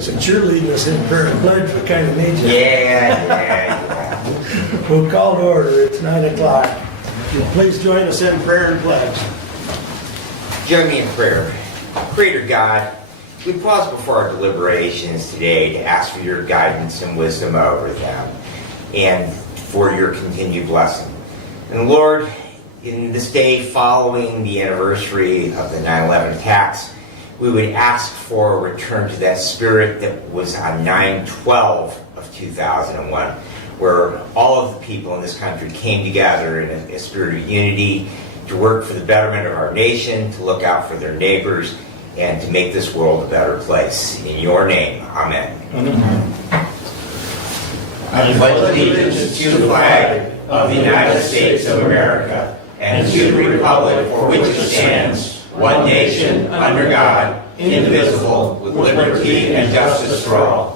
Since you're leading us in prayer and pledge, we kind of need you. Yeah. We'll call to order. It's 9 o'clock. Please join us in prayer and pledge. Join me in prayer. Creator God, we pause before our deliberations today to ask for your guidance and wisdom over them and for your continued blessing. And Lord, in this day following the anniversary of the 9/11 attacks, we would ask for a return to that spirit that was on 9/12 of 2001, where all of the people in this country came together in a spirit of unity to work for the betterment of our nation, to look out for their neighbors, and to make this world a better place. In your name, amen. I pledge allegiance to the flag of the United States of America and to the republic for which it stands, one nation, under God, indivisible, with liberty and justice for all.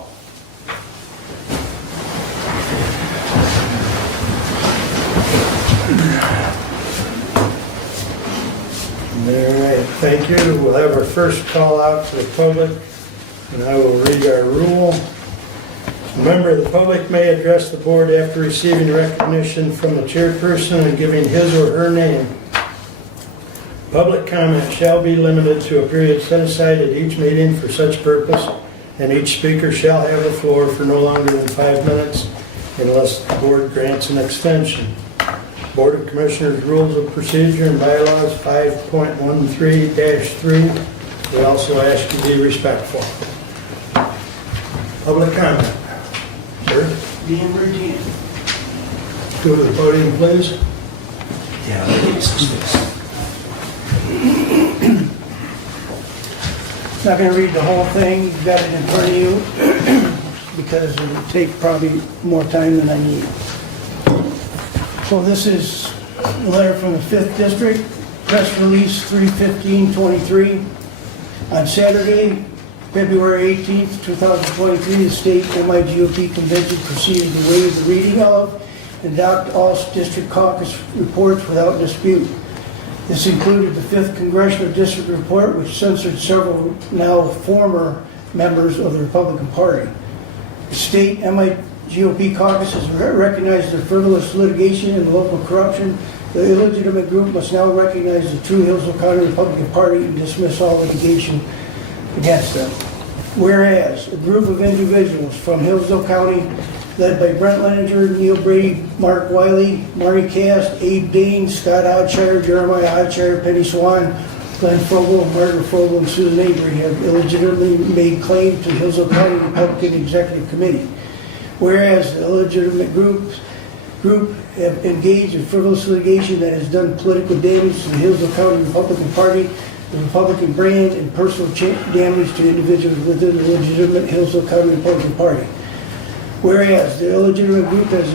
All right, thank you. We'll have our first call out to the public, and I will read our rule. A member of the public may address the board after receiving recognition from the chairperson and giving his or her name. Public comment shall be limited to a period set aside at each meeting for such purpose, and each speaker shall have the floor for no longer than 5 minutes unless the board grants an extension. Board of Commissioners Rules of Procedure and Bylaws 5.13-3. We also ask you to be respectful. Public comment. Sir? Being Rutan. Go to the podium, please. Yeah, not going to read the whole thing. You've got it in front of you because it will take probably more time than I need. So this is a letter from the 5th District, press release 3/15/23. On Saturday, February 18th, 2023, the state MI GOP convention proceeded to waive the reading of and adopt all district caucus reports without dispute. This included the 5th Congressional District Report, which censored several now former members of the Republican Party. The state MI GOP caucuses recognize the frivolous litigation and local corruption. The illegitimate group must now recognize the true Hillsdale County Republican Party and dismiss all litigation against them. Whereas a group of individuals from Hillsdale County, led by Brent Leninger, Neil Brady, Mark Wiley, Marty Cast, Abe Dane, Scott Hodshire, Jeremiah Hodshire, Penny Swan, Glenn Fogel, Margaret Fogel, and Susan Avery have illegitimately made claim to Hillsdale County Republican Executive Committee. Whereas the illegitimate group have engaged in frivolous litigation that has done political damage to the Hillsdale County Republican Party, the Republican brand, and personal damage to individuals within the legitimate Hillsdale County Republican Party. Whereas the illegitimate group has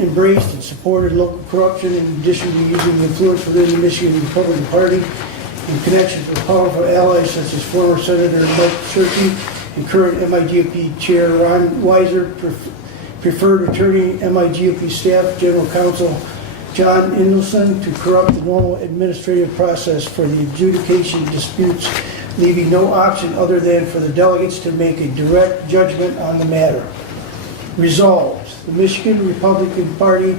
embraced and supported local corruption in addition to using influence within the Michigan Republican Party in connection with powerful allies such as former Senator Mike Shirkey and current MI GOP Chair Ron Weiser, preferred attorney, MI GOP staff, General Counsel John Indelson, to corrupt the normal administrative process for the adjudication of disputes, leaving no option other than for the delegates to make a direct judgment on the matter. Resolved, the Michigan Republican Party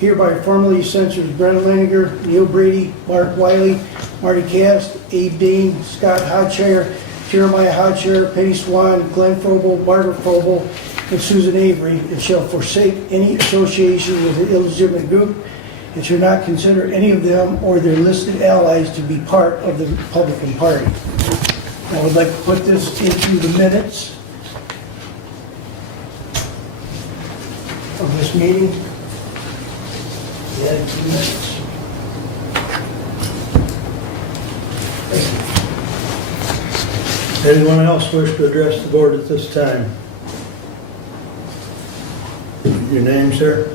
hereby formally censures Brent Leninger, Neil Brady, Mark Wiley, Marty Cast, Abe Dane, Scott Hodshire, Jeremiah Hodshire, Penny Swan, Glenn Fogel, Barbara Fogel, and Susan Avery, and shall forsake any association with the illegitimate group, and shall not consider any of them or their listed allies to be part of the Republican Party. I would like to put this into the minutes of this meeting. Yeah, 2 minutes. Anyone else wish to address the board at this time? Your name, sir?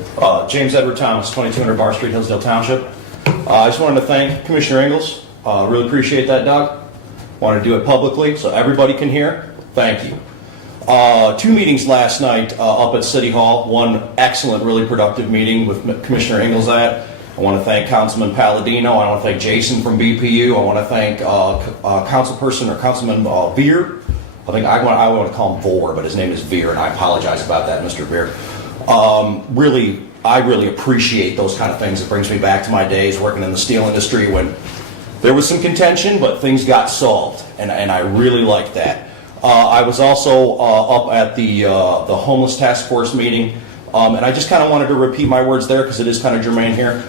James Edward Thomas, 2200 Bar Street, Hillsdale Township. I just wanted to thank Commissioner Ingalls. Really appreciate that, Doug. Want to do it publicly so everybody can hear. Thank you. 2 meetings last night up at City Hall. One excellent, really productive meeting with Commissioner Ingalls at. I want to thank Councilman Palladino. I want to thank Jason from BPU. I want to thank Councilperson or Councilman Beer I want to call him Vor, but his name is Veer, and I apologize about that, Mr. Veer. I really appreciate those kind of things. It brings me back to my days working in the steel industry when there was some contention, but things got solved, and I really like that. I was also up at the homeless task force meeting, and I just kind of wanted to repeat my words there because it is kind of germane here.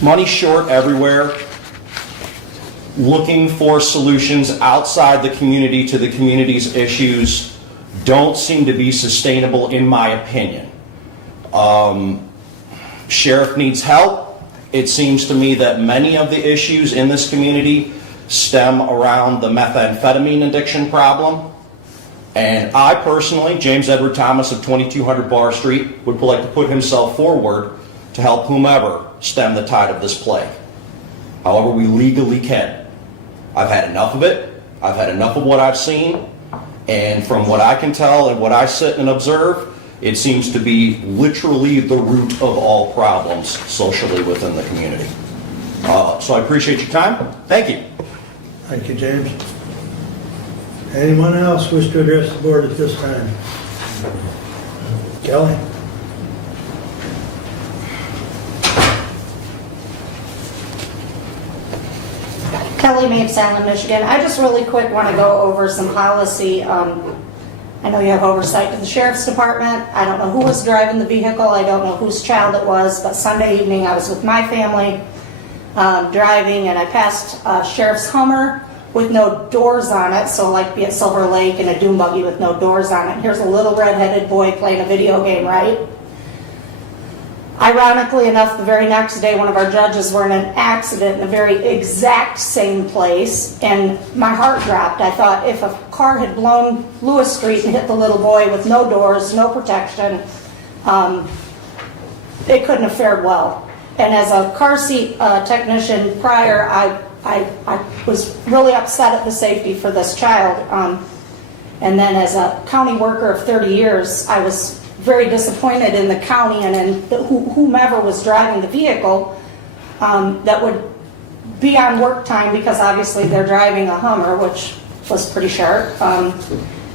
Money short everywhere. Looking for solutions outside the community to the community's issues don't seem to be sustainable, in my opinion. Sheriff needs help. It seems to me that many of the issues in this community stem around the methamphetamine addiction problem. And I personally, James Edward Thomas of 2200 Bar Street, would like to put himself forward to help whomever stem the tide of this plague, however we legally can. I've had enough of it. I've had enough of what I've seen. And from what I can tell and what I sit and observe, it seems to be literally the root of all problems socially within the community. So I appreciate your time. Thank you. Thank you, James. Anyone else wish to address the board at this time? Kelley? Kelley Mapes, Allen, Michigan. I just really quick want to go over some policy. I know you have oversight to the Sheriff's Department. I don't know who was driving the vehicle. I don't know whose child it was, but Sunday evening I was with my family driving, and I passed a Sheriff's Hummer with no doors on it, so like be at Silver Lake and a dune buggy with no doors on it. Here's a little red-headed boy playing a video game, right? Ironically enough, the very next day, one of our judges were in an accident in the very exact same place, and my heart dropped. I thought if a car had blown Lewis Street and hit the little boy with no doors, no protection, it couldn't have fared well. And as a car seat technician prior, I was really upset at the safety for this child. And then as a county worker of 30 years, I was very disappointed in the county and in whomever was driving the vehicle that would be on work time, because obviously they're driving a Hummer, which was pretty sharp.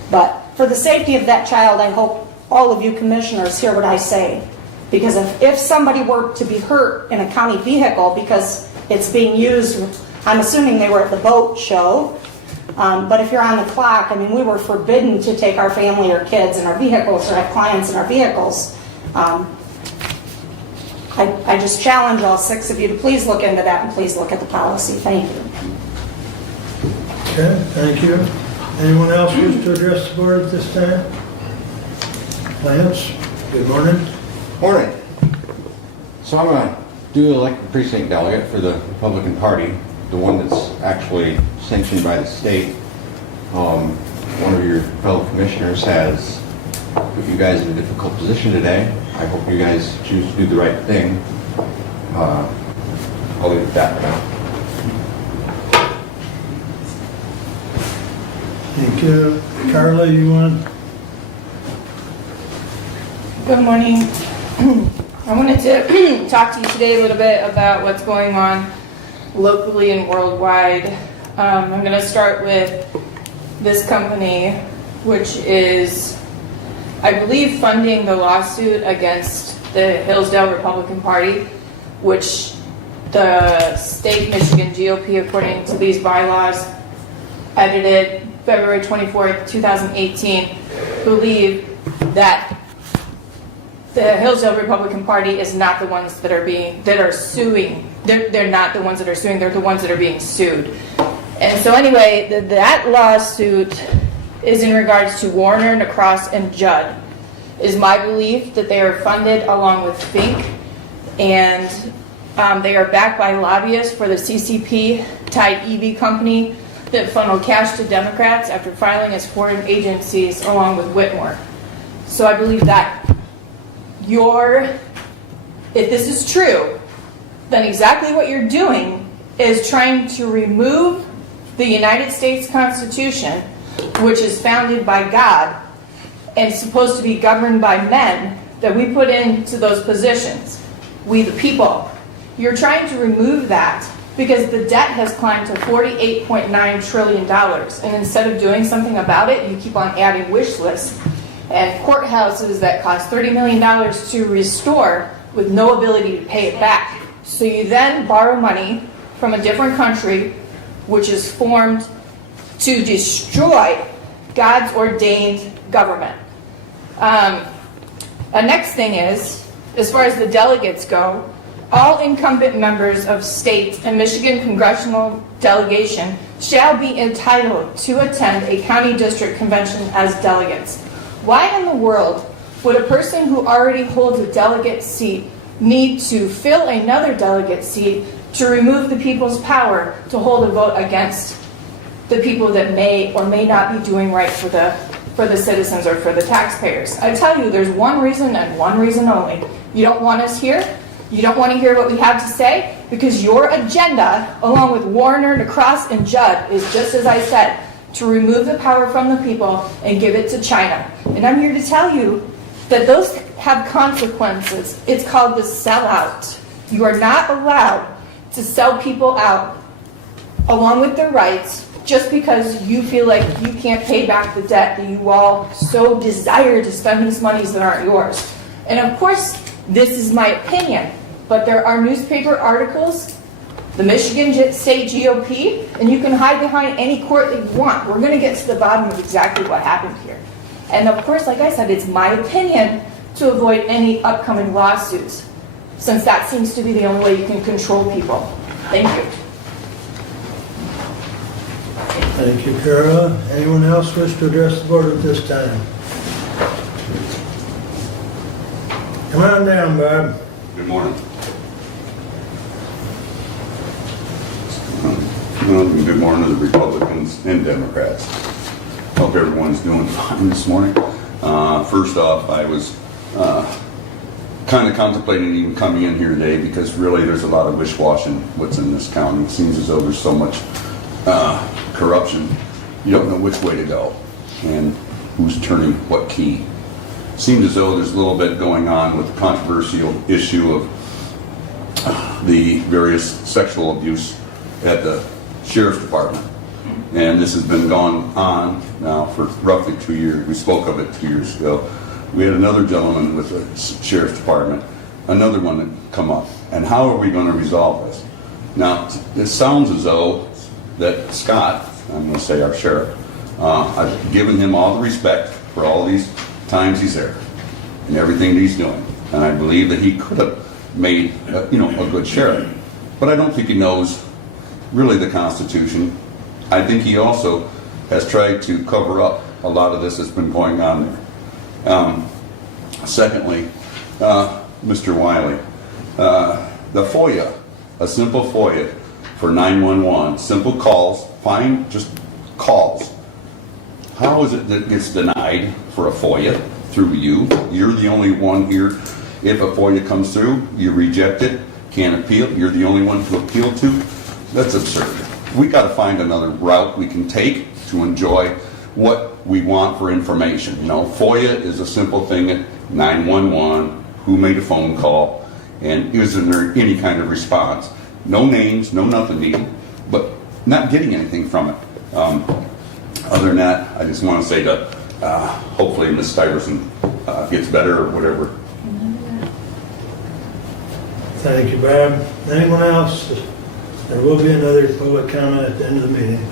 But for the safety of that child, I hope all of you commissioners hear what I say. Because if somebody were to be hurt in a county vehicle because it's being used, I'm assuming they were at the boat show, but if you're on the clock, I mean, we were forbidden to take our family or kids in our vehicles or have clients in our vehicles. I just challenge all 6 of you to please look into that and please look at the policy. Thank you. Okay, thank you. Anyone else wish to address the board at this time? Lance, good morning. Morning. So I'm a dual elected precinct delegate for the Republican Party, the one that's actually sanctioned by the state. One of your fellow commissioners has put you guys in a difficult position today. I hope you guys choose to do the right thing. I'll leave it at that for now. Thank you. Karla, you want? Good morning. I wanted to talk to you today a little bit about what's going on locally and worldwide. I'm going to start with this company, which is, I believe, funding the lawsuit against the Hillsdale Republican Party, which the state Michigan GOP, according to these bylaws, edited February 24th, 2018, believe that the Hillsdale Republican Party is not the ones that are suing. They're not the ones that are suing, they're the ones that are being sued. And so anyway, that lawsuit is in regards to Warner, NaCross, and Judd. It is my belief that they are funded along with Fink, and they are backed by lobbyists for the CCP-tied EV company that funneled cash to Democrats after filing as foreign agencies along with Whitmore. So I believe that if this is true, then exactly what you're doing is trying to remove the United States Constitution, which is founded by God and supposed to be governed by men that we put into those positions, we the people. You're trying to remove that because the debt has climbed to $48.9 trillion. And instead of doing something about it, you keep on adding wish lists and courthouses that cost $30 million to restore with no ability to pay it back. So you then borrow money from a different country, which is formed to destroy God's ordained government. The next thing is, as far as the delegates go, all incumbent members of state and Michigan congressional delegation shall be entitled to attend a county district convention as delegates. Why in the world would a person who already holds a delegate seat need to fill another delegate seat to remove the people's power to hold a vote against the people that may or may not be doing right for the citizens or for the taxpayers? I tell you, there's one reason and one reason only. You don't want us here. You don't want to hear what we have to say because your agenda, along with Warner, NeCross, and Judd, is just as I said, to remove the power from the people and give it to China. And I'm here to tell you that those have consequences. It's called the sellout. You are not allowed to sell people out along with their rights just because you feel like you can't pay back the debt that you all so desire to spend these monies that aren't yours. And of course, this is my opinion, but there are newspaper articles, the Michigan State GOP, and you can hide behind any court that you want. We're going to get to the bottom of exactly what happened here. And of course, like I said, it's my opinion to avoid any upcoming lawsuits, since that seems to be the only way you can control people. Thank you. Thank you, Karla. Anyone else wish to address the board at this time? Come on down, Bob. Good morning. Good morning to the Republicans and Democrats. Hope everyone's doing fine this morning. First off, I was kind of contemplating even coming in here today because really there's a lot of wish-washing what's in this county. It seems as though there's so much corruption, you don't know which way to go and who's turning what key. Seems as though there's a little bit going on with the controversial issue of the various sexual abuse at the Sheriff's Department. And this has been going on now for roughly 2 years. We spoke of it 2 years ago. We had another gentleman with the Sheriff's Department, another one that come up. And how are we going to resolve this? Now, it sounds as though that Scott, I'm going to say our sheriff, I've given him all the respect for all these times he's there and everything that he's doing. And I believe that he could have made, a good sheriff. But I don't think he knows really the Constitution. I think he also has tried to cover up a lot of this that's been going on there. Secondly, Mr. Wiley, the FOIA, a simple FOIA for 911, simple calls, fine, just calls. How is it that it gets denied for a FOIA through you? You're the only one here. If a FOIA comes through, you reject it, can't appeal, you're the only one to appeal to. That's absurd. We got to find another route we can take to enjoy what we want for information. FOIA is a simple thing at 911, who made a phone call, and isn't there any kind of response? No names, no nothing needed, but not getting anything from it. Other than that, I just want to say that hopefully Ms. Stuyvesant gets better or whatever. Thank you, Bob. Anyone else? There will be another public comment at the end of the meeting.